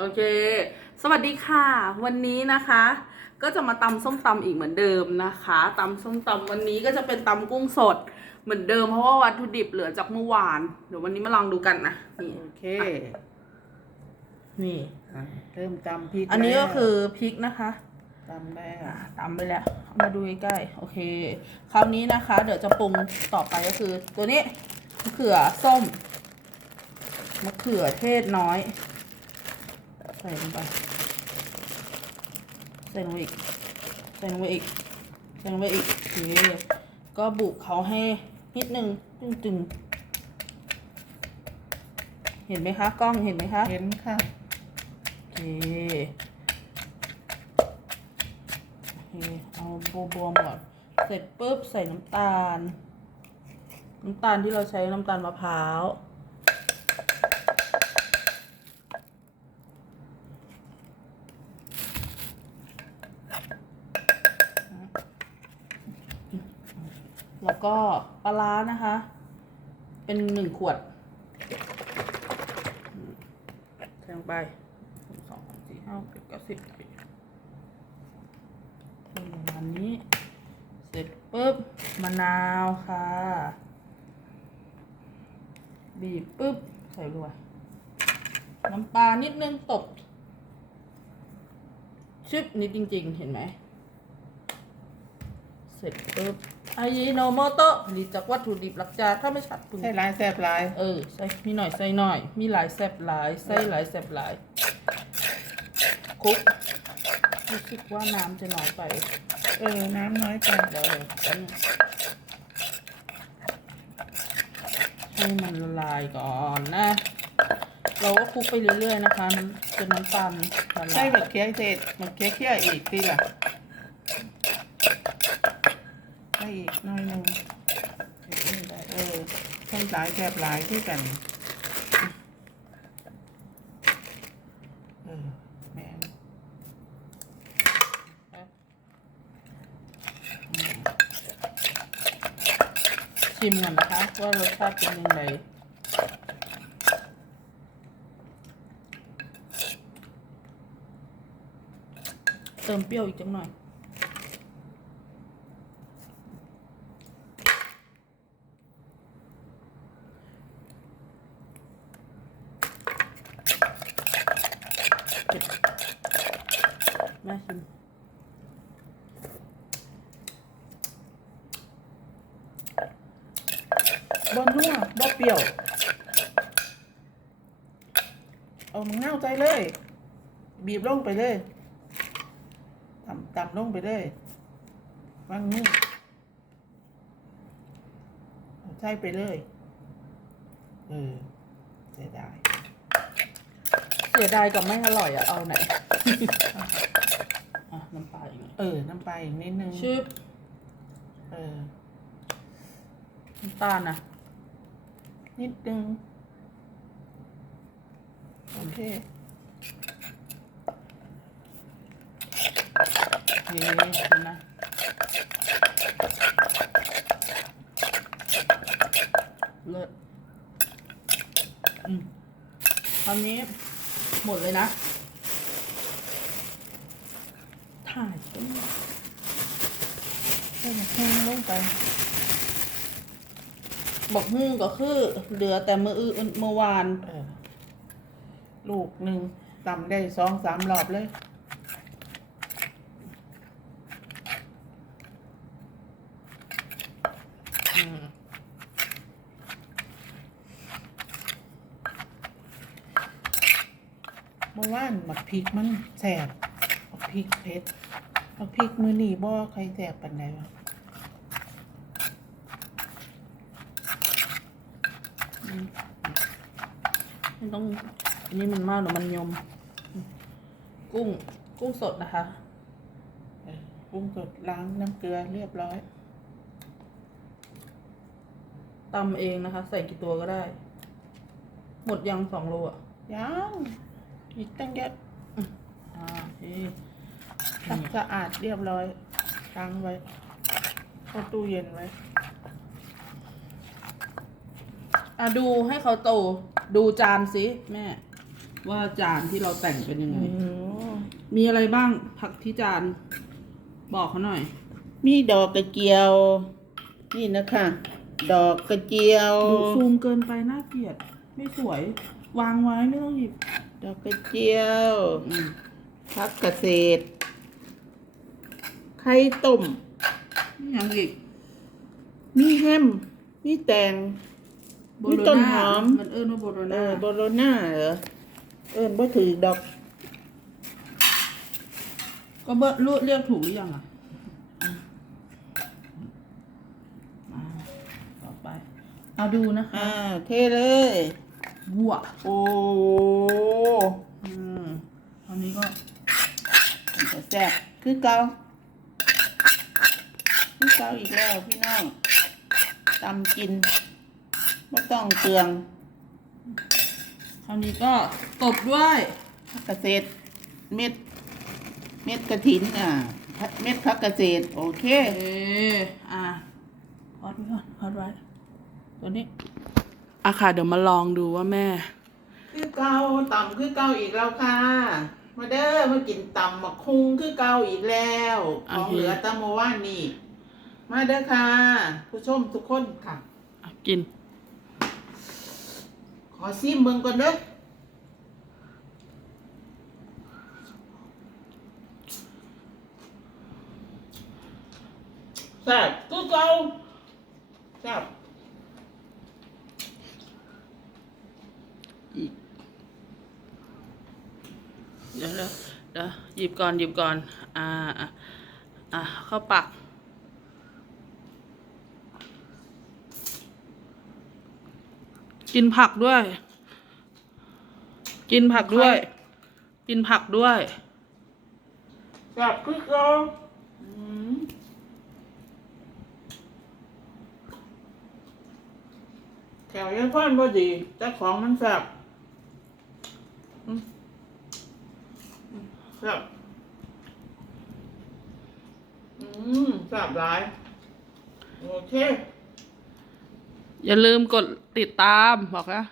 โอเค สวัสดีค่ะ วันนี้นะคะ ก็จะมาตำส้มตำอีกเหมือนเดิมนะคะตำส้มตำวันนี้ก็จะเป็นตำกุ้งสดเหมือนเดิมเพราะว่าวัตถุดิบเหลือจากเมื่อวาน เดี๋ยววันนี้มาลองดูกันนะนี่โอเค นี่อะเริ่มตำพริกอันนี้ก็แล้วคือพริกนะคะตำแล้อะวตำไปแล้วเอามาดูใกล้ๆโอเค คราวนี้นะคะ เดี๋ยวจะปรุงต่อไปก็คือ ตัวนี้มะเขือส้มมะเขือเทศน้อย ใส่ลงไป ใส่ลงไปอีก ใส่ลงไปอีก ใส่ลงไปอีกโอเคก็บุกเขาให้นิดนึงตึงๆเห็นไหมคะ กล้องเห็นไหมคะ เห็นค่ะ โอเคโอเคเอาบวบวมก่อน เสร็จปุ๊บใส่น้ำตาล น้ำตาลที่เราใช้น้ำตาลมะพร้าว ก็ปลาร้านะคะ เป็นหนึ่งขวดใส่ลงไปหนึ่งสองสามสี่ห้าหกเจ็ดแปดเก้าสิบเป็นประมาณนี้ เสร็จปุ๊บมะนาวค่ะ บีบปุ๊บ ใส่ด้วยน้ำปลานิดนึงตบชึบนิดจริง ๆ เห็นไหม เสร็จปุ๊บ อายิโนโมโตะผลิตจากวัตถุดิบหลักจานถ้าไม่ชัดพึงใช่ลายแซ่บลายเออใส่มีหน่อยใส่หน่อย มีหลายแซบหลายใส่หลายแซบหลายคลุกรู้สึกว่าน้ำจะน้อยไป เออ น้ำน้อยไปเดี๋ยวแป๊บนึงให้มันละลายก่อนนะ เราก็คลุกไปเรื่อยๆนะคะน้ำจนน้ำตาลละลาใช่ยแบบเคี้ยวเสร็จแบบเคี้ยวเคี้ยวอีกทีละใช่ อีกหน้อยหนึงเออใช่ลายแซ่บลายที่กันเออแม่นชิมก่อนนะคะ ว่ารสชาติเป็นยังไงเติมเปรี้ยวอีกจังหน่อย แม่ชิมบ่นัวบ่เปรี้ยว เอามันเง่าใจเลย บีบลงไปเลยต่ำต่ำลงไปเลยวางมือเอาใช่ไปเลย เออเสียดายเสียดายกับไม่อร่อยอะเอาไหน เออน้ำปลาอีกนิดนึงชืบเออน้ำตาลนะนิดนึงโอเคนี่เห็นไหมเลิศอืมตอนนี้หมดเลยนะ ถ่ายขึ้นมาให้มันแห้งลงไปบอกฮึ่งก็คือเหลือแต่มืออื่นเมื่อวาน เออลูกหนึ่งตำได้สองสามรอบเลย อืมเมื่อวานหมักพริกมันแสบหมักพ ริกเผ็ดหมักพริกมือหนีบ่ใครแสบปันใดวะไม่ต้อง อันนี้มันมากหรือมันยม กุ้ง กุ้งสดนะคะเออปรุงสดล้างน้ำเกลือเรียบร้อยตำเองนะคะ ใส่กี่ตัวก็ได้ หมดยังสองโลอะ ยัง อีกตั้งเยอะอ่าโอเค ตักสะอาดเรียบร้อยตั้งไว้เข้าตู้เย็นไว้ อะดูให้เขาโต ดูจานสิแม่ ว่าจานที่เราแต่งเป็นยังไงอืมมีอะไรบ้างผักที่จาน บอกเขาหน่อย มีดอกกระเจียว นี่นะคะ ดอกกระเจียว ดูซูมเกินไปน่าเกลียด ไม่สวย วางไว้ไม่ต้องหยิบ ดอกกระเจียว อืม พักเกษตรไข่ต้มนี่ยังอีกมีแฮมมีแตงโบมีโลต้นน่าหอม มันเอิ้นว่าโบโลเอน่าอโบโลน่าเหรอเอิ้นบ่ถือดอกก็เบอร์รู้เรียกถูกหรือยังอะมาต่อไป เอาดูนะคะอ่าเทเลยวัวโอ้อืมตอนนี้ก็ จะแซ่บคือเก่าคือ เก่าอีกแล้วพี่น้องตำกินไม่ต้องเปลือง คราวนี้ก็ตบด้วยผักเกษตรเม็ด เม็ดกระถินอะเม็ดผักเกษตรโอเคเอออะพอดไว้ก่อนพอดไว้ตัวนี้อะค่ะ เดี๋ยวมาลองดูว่าแม่ คือเก่าต่ำคือเก่าอีกแล้วค่ะ มาเด้อมากินตำมาคุงคือเก่าอีกแล้วโอของเคเหลือตำเมื่อวานนี่ มาเด้อค่ะ ผู้ชมทุกคนค่ะ อะกิน ขอซิมเบิ่งก่อนเด้อแซ่บคือเก่าแซ่บอีกเดี๋ยวเดี๋ยวเดี๋ยวหยิบก่อนหยิบก่อน อ่าอะอะเข้าปาก กินผักด้วย กินผักด้วย กินผักด้วยแซ่บคือเก่าอืมแถวยังพ่อนบ่ดี แต่ของมันแซ่บอืมอืมแซ่บอืมแซ่บหลาย โอเค อย่าลืมกดติดตามบอกนะ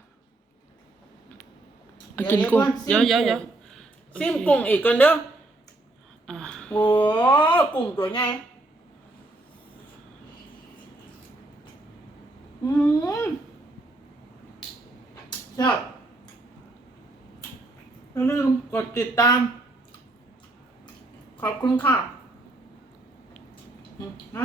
เอากินกุ้งเยอะเยอะเยอะซิมกุ้งอีกกันเด้ออะโอ้กุ้งตัวใหญ่อืมชอบอย่าลืมกดติดตาม ขอบคุณค่ะอืมนะ